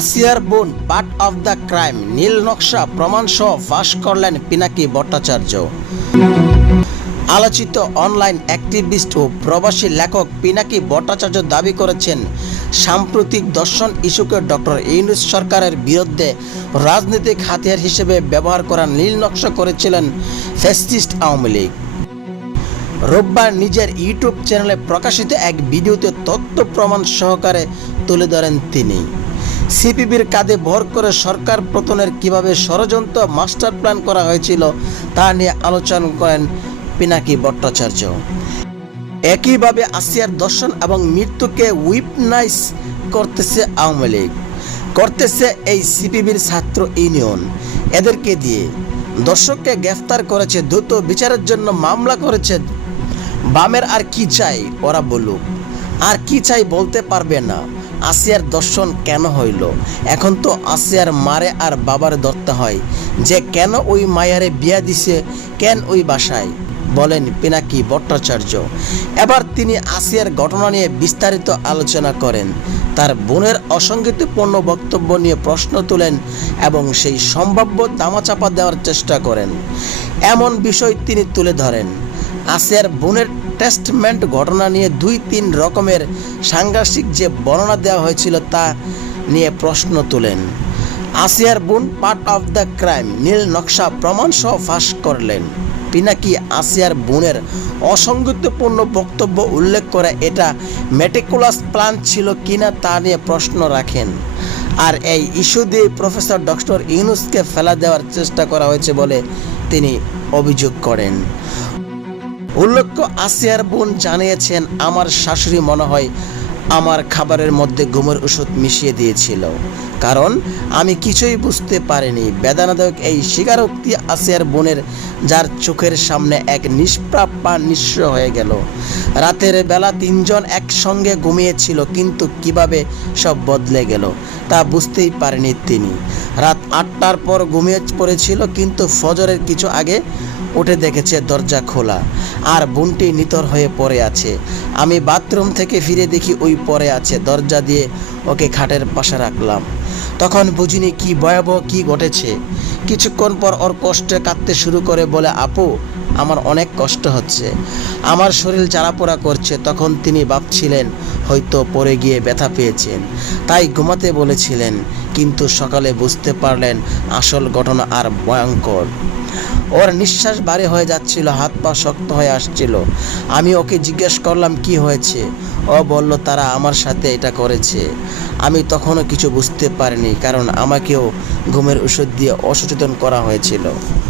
আসিয়ার বোন part of the crime নীল নকশা প্রমাণ সহ ফাঁস করলেন পিনাকি ভট্টাচার্য। আলোচিত অনলাইন অ্যাক্টিভিস্ট ও প্রবাসী লেখক পিনাকি ভট্টাচার্য দাবি করেছেন, সাম্প্রতিক দর্শন ইস্যুকে ডক্টর ইউনুস সরকারের বিরুদ্ধে রাজনৈতিক হাতিয়ার হিসেবে ব্যবহার করা নীল নকশা করেছিলেন ফ্যাসিস্ট আওয়ামী লীগ। রোববার নিজের ইউটিউব চ্যানেলে প্রকাশিত এক ভিডিওতে তথ্য প্রমাণ সহকারে তুলে ধরেন তিনি। সিপিবির কাঁধে ভর করে সরকার পতনের কীভাবে ষড়যন্ত্র মাস্টার প্ল্যান করা হয়েছিল, তা নিয়ে আলোচনা করেন পিনাকি ভট্টাচার্য। একইভাবে আসিয়ার দর্শন এবং মৃত্যুকে উইপনাইজ করতেছে আওয়ামী লীগ। করতেছে এই সিপিবির ছাত্র ইউনিয়ন। এদেরকে দিয়ে দর্শককে গ্রেফতার করেছে, দ্রুত বিচারের জন্য মামলা করেছে। বামের আর কি চাই, ওরা বলুক। আর কি চাই বলতে পারবে না। আসিয়ার দর্শন কেন হইল? এখন তো আসিয়ার মারে আর বাবার ধরতে হয়। যে কেন ওই মায়ারে বিয়া দিছে, কেন ওই বাসায়? বলেন পিনাকি ভট্টাচার্য। এবার তিনি আসিয়ার ঘটনা নিয়ে বিস্তারিত আলোচনা করেন। তার বোনের অসঙ্গতিপূর্ণ বক্তব্য নিয়ে প্রশ্ন তোলেন এবং সেই সম্ভাব্য দামাচাপা দেওয়ার চেষ্টা করেন। এমন বিষয় তিনি তুলে ধরেন। আসিয়ার বোনের টেস্টমেন্ট ঘটনা নিয়ে দুই তিন রকমের সাংঘর্ষিক যে বর্ণনা দেওয়া হয়েছিল তা নিয়ে প্রশ্ন তোলেন। আসিয়ার বোন পার্ট অফ দ্য ক্রাইম নীল নকশা প্রমাণ সহ ফাঁস করলেন। পিনাকি আসিয়ার বোনের অসঙ্গতিপূর্ণ বক্তব্য উল্লেখ করে এটা মেটিকুলাস প্ল্যান ছিল কিনা তা নিয়ে প্রশ্ন রাখেন। আর এই ইস্যু দিয়ে প্রফেসর ডক্টর ইউনুসকে ফেলা দেওয়ার চেষ্টা করা হয়েছে বলে তিনি অভিযোগ করেন। উল্লেখ্য আসিয়ার বোন জানিয়েছেন আমার শাশুড়ি মনে হয় আমার খাবারের মধ্যে ঘুমের ওষুধ মিশিয়ে দিয়েছিল। কারণ আমি কিছুই বুঝতে পারিনি। বেদনাদায়ক এই স্বীকারোক্তি আসিয়ার বোনের, যার চোখের সামনে এক নিষ্প্রাপ্যা নিঃস্ব হয়ে গেল। রাতের বেলা তিনজন একসঙ্গে ঘুমিয়েছিল, কিন্তু কীভাবে সব বদলে গেল তা বুঝতেই পারেনি তিনি। রাত আটটার পর ঘুমিয়ে পড়েছিল, কিন্তু ফজরের কিছু আগে উঠে দেখেছে দরজা খোলা, আর বোনটি নিতর হয়ে পড়ে আছে। আমি বাথরুম থেকে ফিরে দেখি ওই পড়ে আছে, দরজা দিয়ে ওকে খাটের পাশে রাখলাম। তখন বুঝিনি কি ভয়াবহ, কি ঘটেছে। কিছুক্ষণ পর ওর কষ্টে কাঁদতে শুরু করে বলে, আপু, আমার অনেক কষ্ট হচ্ছে। আমার শরীর চারাপোড়া করছে। তখন তিনি ভাবছিলেন হয়তো পড়ে গিয়ে ব্যথা পেয়েছেন। তাই ঘুমাতে বলেছিলেন, কিন্তু সকালে বুঝতে পারলেন আসল ঘটনা আর ভয়ঙ্কর। ওর নিঃশ্বাস ভারী হয়ে যাচ্ছিল, হাত পা শক্ত হয়ে আসছিল। আমি ওকে জিজ্ঞেস করলাম, কি হয়েছে? ও বলল, তারা আমার সাথে এটা করেছে। আমি তখনও কিছু বুঝতে পারিনি, কারণ আমাকেও ঘুমের ওষুধ দিয়ে অসচেতন করা হয়েছিল।